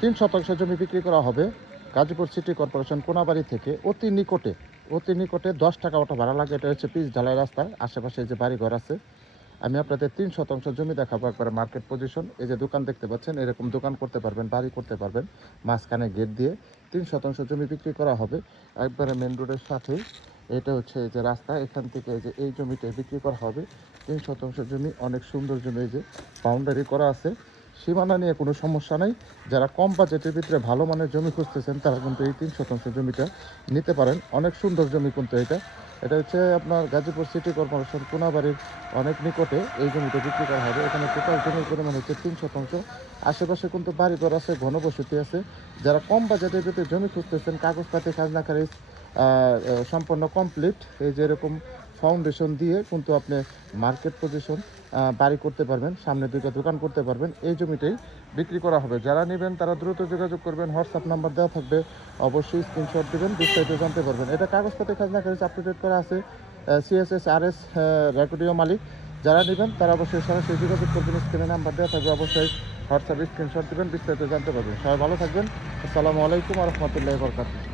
3 শতাংশ জমি বিক্রি করা হবে গাজীপুর সিটি কর্পোরেশন কোনাবাড়ি থেকে অতি নিকটে 10 টাকা অটো ভাড়া লাগে। এটা হচ্ছে পিচ ঢালাই রাস্তা, আশেপাশে যে বাড়িঘর আছে। আমি আপনাদের 3 শতাংশ জমি দেখাবো, একবারে মার্কেট পজিশন। এই যে দোকান দেখতে পাচ্ছেন, এরকম দোকান করতে পারবেন, বাড়ি করতে পারবেন মাঝখানে গেট দিয়ে। 3 শতাংশ জমি বিক্রি করা হবে একবারে মেন রোডের সাথেই। এটা হচ্ছে এই যে রাস্তা, এখান থেকে এই যে এই জমিটা বিক্রি করা হবে। 3 শতাংশ জমি, অনেক সুন্দর জমি। এই যে বাউন্ডারি করা আছে, সীমানা নিয়ে কোনো সমস্যা নাই। যারা কম বাজেটের ভিতরে ভালো মানের জমি খুঁজতেছেন তারা কিন্তু এই 3 শতাংশ জমিটা নিতে পারেন। অনেক সুন্দর জমি কিন্তু এটা হচ্ছে আপনার গাজীপুর সিটি কর্পোরেশন কোনাবাড়ির অনেক নিকটে এই জমিটা বিক্রি করা হবে। এখানে টোটাল জমির পরিমাণ হচ্ছে 3 শতাংশ। আশেপাশে কিন্তু বাড়িঘর আছে, ঘনবসতি আছে। যারা কম বাজেটের ভিতরে জমি খুঁজতেছেন, কাগজপাতি খাজনা খারিজ সম্পূর্ণ কমপ্লিট, এই যে এরকম ফাউন্ডেশন দিয়ে কিন্তু আপনি মার্কেট পজিশন বাড়ি করতে পারবেন, সামনে 2টা দোকান করতে পারবেন। এই জমিটাই বিক্রি করা হবে। যারা নেবেন তারা দ্রুত যোগাযোগ করবেন, হোয়াটসঅ্যাপ নাম্বার দেওয়া থাকবে, অবশ্যই স্ক্রিনশট দেবেন, বিস্তারিত জানতে পারবেন। এটা কাগজপাতি খাজনা খারিজ আপ টু ডেট করা আছে, CSS RS রেকর্ডীয় মালিক। যারা নেবেন তারা অবশ্যই সরাসরি যোগাযোগ করবেন, স্ক্রিনে নাম্বার দেওয়া থাকবে, অবশ্যই হোয়াটসঅ্যাপে স্ক্রিনশট দেবেন, বিস্তারিত জানতে পারবেন। সবাই ভালো থাকবেন। আসসালামু আলাইকুম ওয়া রাহমাতুল্লাহি ওয়া বারাকাতুহু।